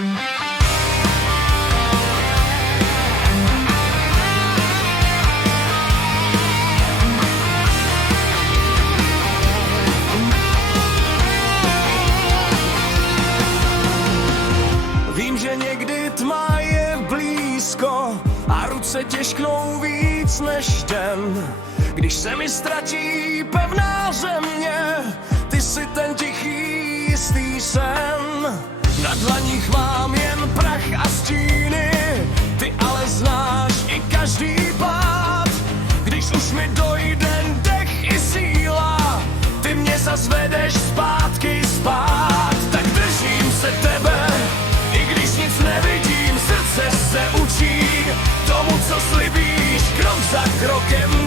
Vím, že někdy tma je blízko a ruce těžknou víc než den. Když se mi ztratí pevná země, ty si ten tichý jistý sen. Na dlaních mám jen prach a stíny, ty ale znáš i každý pád. Když už mi dojde dech i síla, ty mě zas vedeš zpátky spát. Tak držím se tebe, i když nic nevidím, srdce se učí tomu, co slibíš, krok za krokem